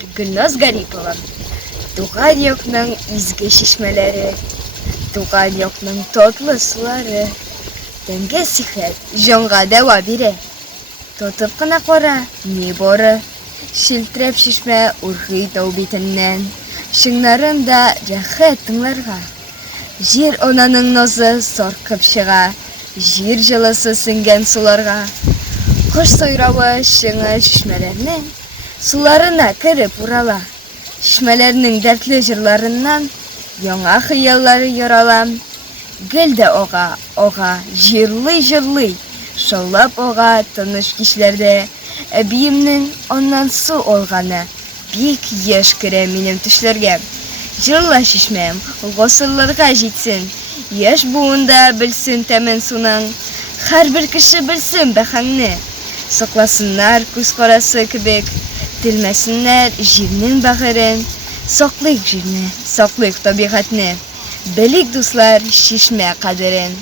Şeker Gülnaz Garipova. Туған yoqның izgi şişmeleri, Туған yoqның tatlı suları, Demge sihet, jonga deva biri. Tutup kına kora, ne boru, Şiltrep şişme urgıy tau bitinden, Şınlarında rahat tınlarga. Jir onanın nozu sorkıp şığa, Jir жылысы singen sularga. Kuş soyravı şıngı şişmelerinin, Sularına kırıp urala. Şişmelerinin dertli jırlarından, Yona hıyalları yaralam. Gel de oğa, jırlı, Şollap oğa tanış kişilerde, Ebiyimnin ondan su olğanı, Bik yeş kire minim tüşlerge. Jırla şişmem, gosıllarga jitsin, Yeş buğunda bilsin temen sunan, Her bir kişi bilsin behangni, Soklasınlar kuz korası kibik, Dilmesinler jirnin bağırın, Soklayık jirni, soklayık tabiatni, Belik dostlar şişme kaderin.